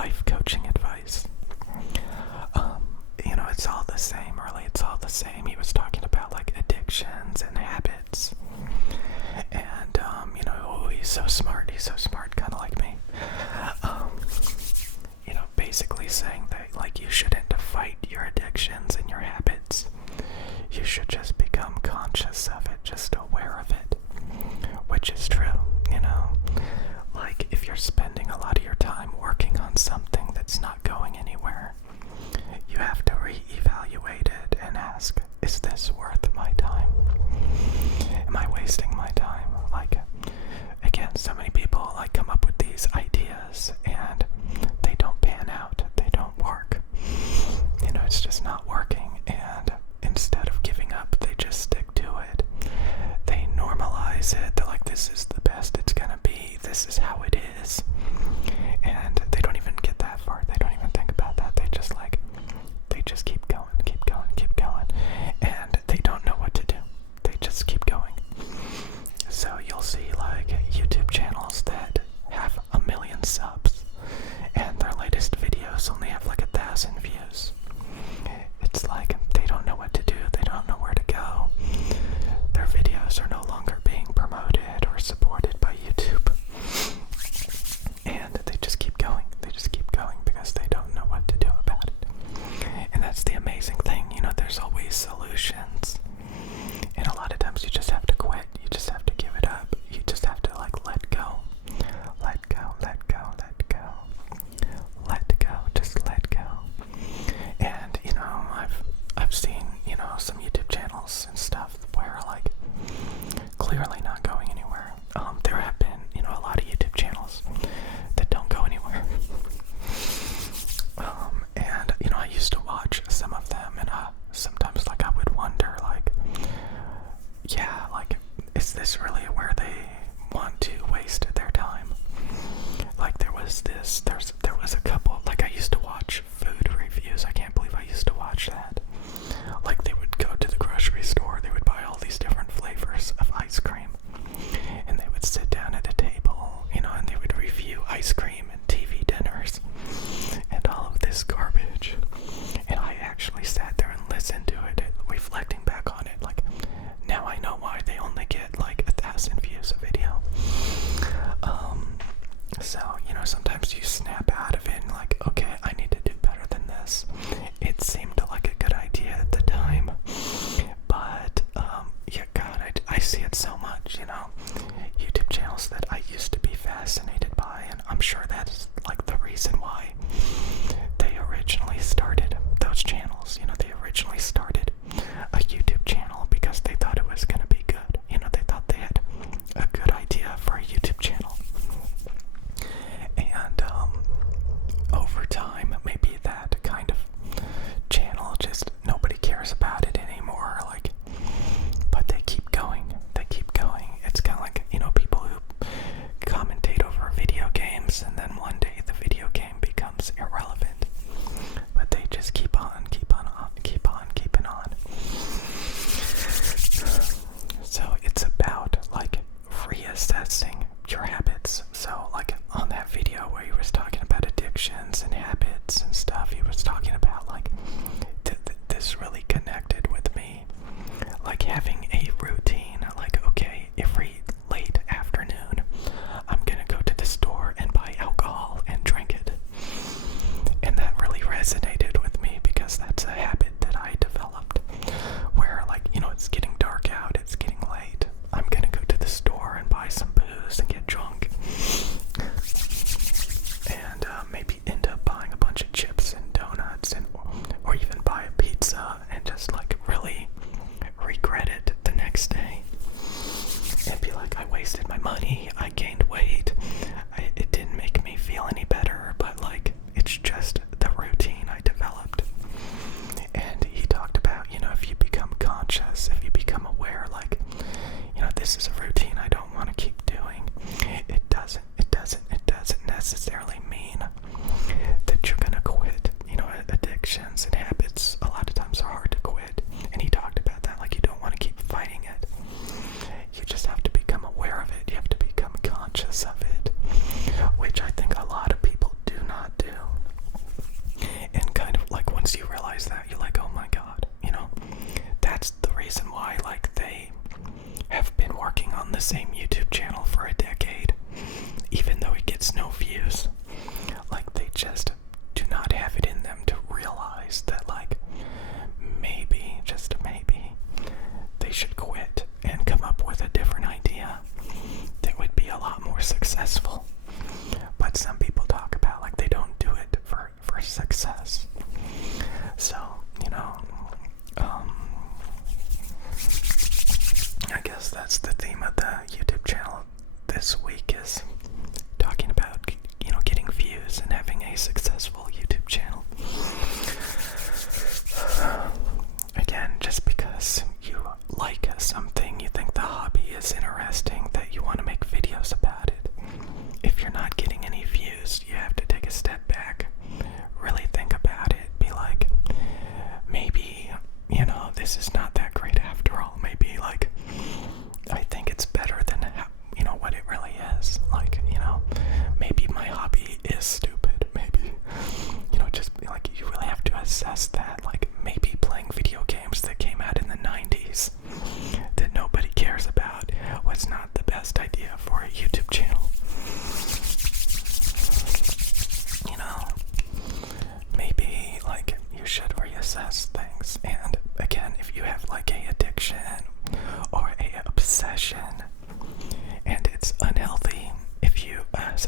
life coaching advice. It's all the same, really. It's all the same. He was talking about like addictions and habits. And, he's so smart. He's so smart, kind of like me. Basically saying that, like, you shouldn't fight your addictions and your habits. You should just become conscious of it, just aware of it. Which is true, Like, if you're spending a lot of your time working on something that's not going anywhere, you have to reevaluate it and ask, is this worth my time? successful YouTube channel. Again, just because you like something, you think the hobby is interesting, that you want to make videos about it. If you're not getting any views, you have to take a step back, really think about it, be like, maybe, this is not that great after all. Maybe, I think it's better than, what it really is. Maybe my hobby is stupid. Maybe, just, you really have to assess that. Maybe playing video games that came out in the 90s that nobody cares about was not the best idea for a YouTube channel. Maybe, you should reassess things. And again, if you have a addiction or a obsession and it's unhealthy, if you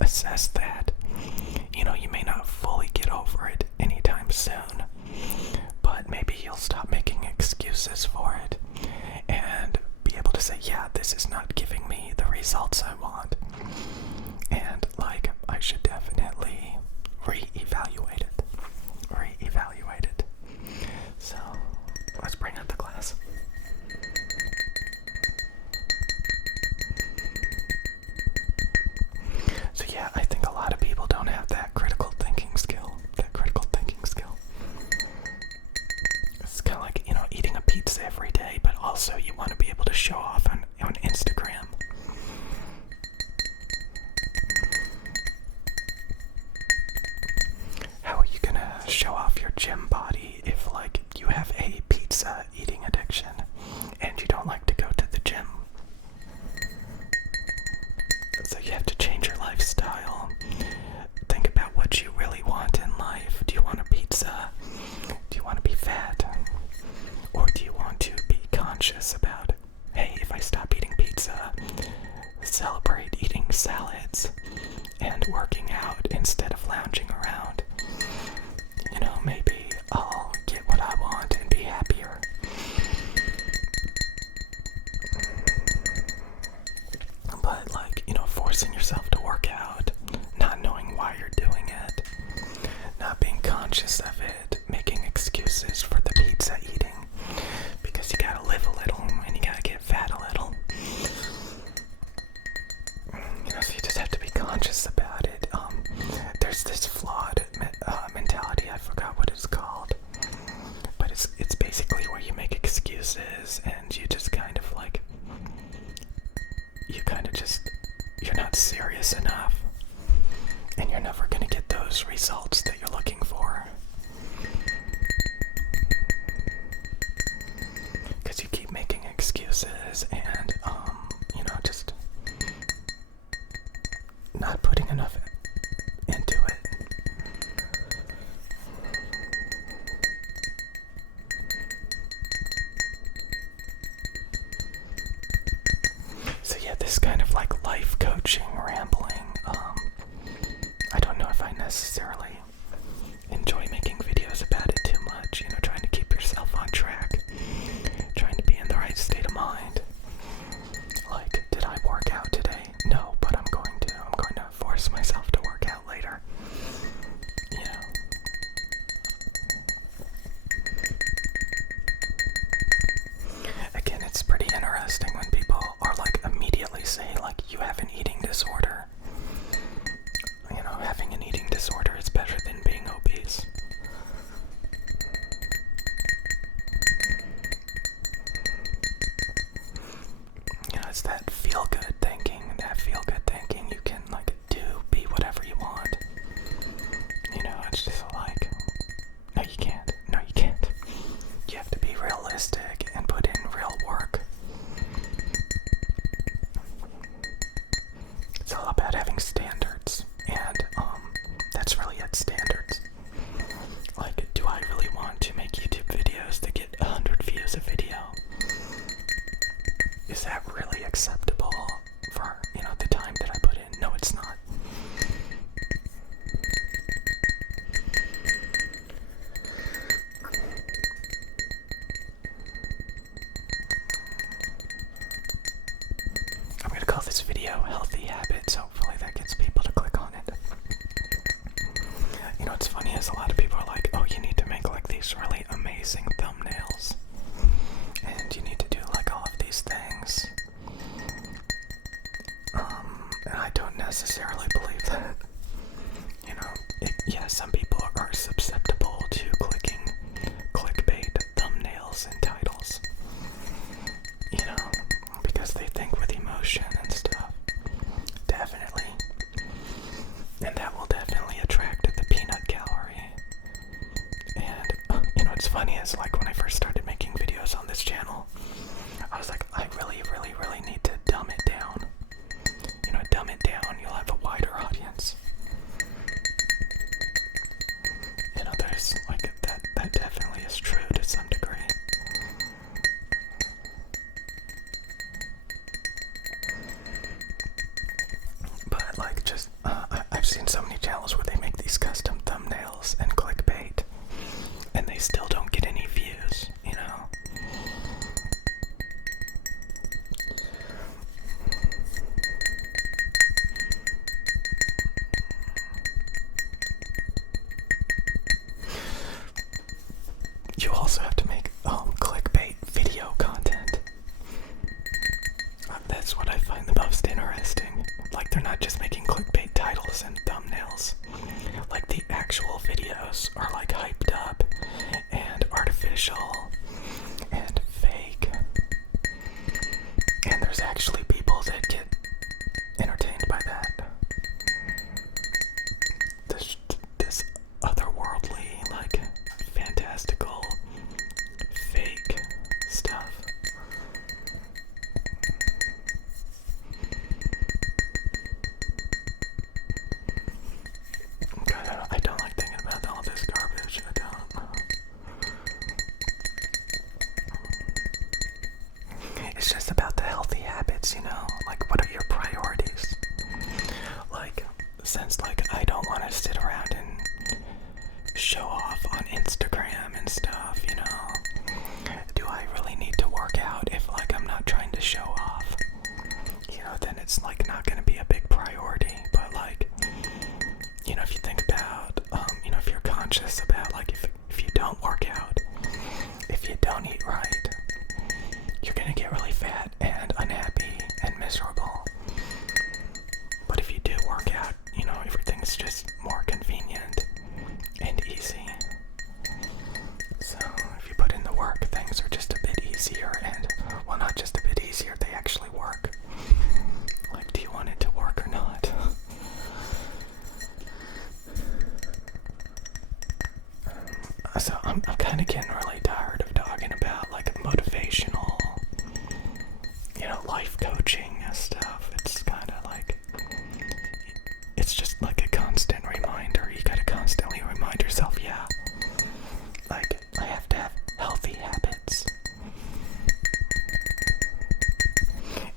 assess that, you may not fully get over it anytime soon, but maybe you'll stop making excuses for it and be able to say, yeah, this is not giving me the results I want, and I should definitely reevaluate it. So let's bring up the glass. So yeah, I think a lot of people don't have that critical thinking skill. It's kind of like, eating a pizza every day, but also you want to be able to show off on Instagram. How are you gonna show off your gym body if, you have a pizza eating addiction and you don't like to go to the gym? So you have to change your lifestyle. Think about what you really want in life. Do you want a pizza? Do you want to be fat? Or do you want to be conscious about, hey, if I stop eating pizza, celebrate eating salads and working out instead of lounging around? Maybe I'll get what I want and be happier. But forcing yourself to work out, not knowing why you're doing it, not being conscious of it, making excuses for the pizza eating because you gotta live a little and you gotta get fat a little. So you just have to be conscious about it. There's this flawed mentality, I forgot what it's called, but it's basically where you make excuses and you just you're not serious enough, and you're never going to get those results that you're looking for. Because you keep making excuses and, just not putting enough into it. So yeah, this kind of life coaching, rambling, I don't know if I necessarily enjoy making videos about it too much, trying to keep yourself on track, trying to be in the right state of mind. Did I work out today? No, but I'm going to force myself to work out later. Again, it's pretty interesting when people are immediately say you have an eating disorder. Having an eating disorder is better than being obese. It's that feel-good thinking. You can be whatever you want. It's just no, you can't. You have to be realistic and put in real work. It's all about having standards, and that's really it, standards. Do I really want to make YouTube videos that get 100 views a video? Is that really acceptable for, the time that I put in? No, it's not. I'm gonna call this video Healthy Habits. Hopefully that gets people to click on it. because a lot of people are like, oh, you need to make like these really amazing thumbnails, and you need to do like all of these things. And I don't necessarily believe that. You know, yeah, some people are susceptible to clicking clickbait thumbnails and titles. You know, because they think with emotion and stuff. Definitely. And that will definitely attract the peanut gallery. And, you know, what's funny is, like, when I first started making videos on this channel, I was like, I really, really, really need to dumb it down. You know, dumb it down, you'll have a wider audience. You know, there's, like, that definitely is true to some degree. But, like, just, I've seen so many channels where they make these custom thumbnails and clickbait, and they still don't get any views, you know? You also have to make clickbait video content. That's what I find the most interesting. Like, they're not just making clickbait titles and thumbnails. Like, the actual videos are like hyped up and artificial and fake. And there's actually people that get entertained by that. This otherworldly, like, fantastical, fake stuff. God, I don't like thinking about all this garbage. I don't. It's just about the healthy habits, you know? Like, what are your priorities? Like, since, like, I don't want to sit around and show off on Instagram and stuff, you know? Do I really need to work out if, like, I'm not trying to show off? You know, then it's, like, not gonna be a big priority. But, like, you know, if you think about, you know, if you're conscious about, like, if you don't work out, if you don't eat right, you're gonna get really fat and unhappy and miserable. But if you do work out, you know, everything's just more convenient and easy. So if you put in the work, things are just a bit easier, and, well, not just a bit easier, they actually work. Like, do you want it to work or not? So I'm kind of getting really tired of talking about, like, motivational, you know, life coaching and stuff. It's kind of like, it's just like a constant reminder. You gotta constantly remind yourself, yeah, like, I have to have healthy habits.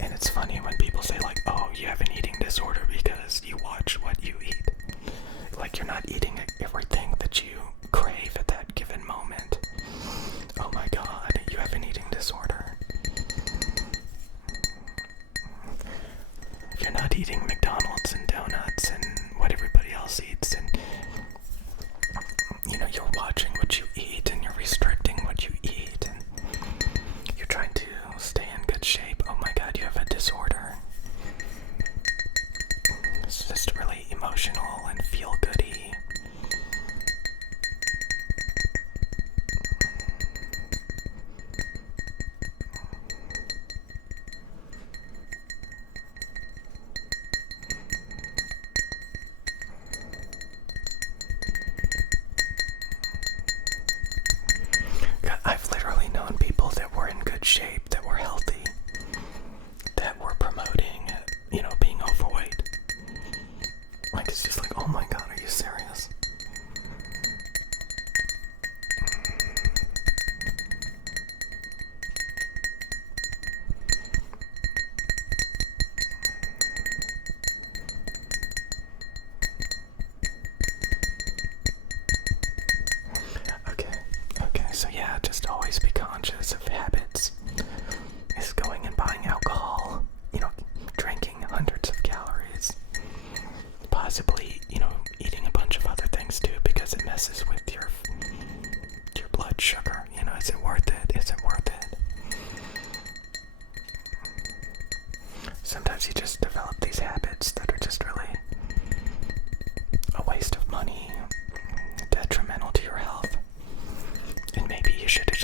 And it's funny when people say, like, oh, you have an eating disorder because you watch what you eat. Like, you're not eating everything that you crave at that given moment. Oh my god, you have an eating disorder. If you're not eating McDonald's and donuts and what everybody else eats, and, you know, you're watching what you eat and you're restricting what you eat and you're trying to stay in good shape, oh my god, you have a disorder. It's just really emotional and feel-goody. God, I've literally known people that were in good shape, that were healthy, that were promoting, you know, being overweight. Like, it's just like, oh my god, are you serious? Okay, so yeah, just always be conscious of habits. Is going and buying alcohol, you know, drinking hundreds of calories, possibly, you know, eating a bunch of other things too, because it messes messes with your blood sugar. You know, is it worth it? Is it worth it? Sometimes you just develop these habits that are just really a waste of money, detrimental to your health. And maybe you should have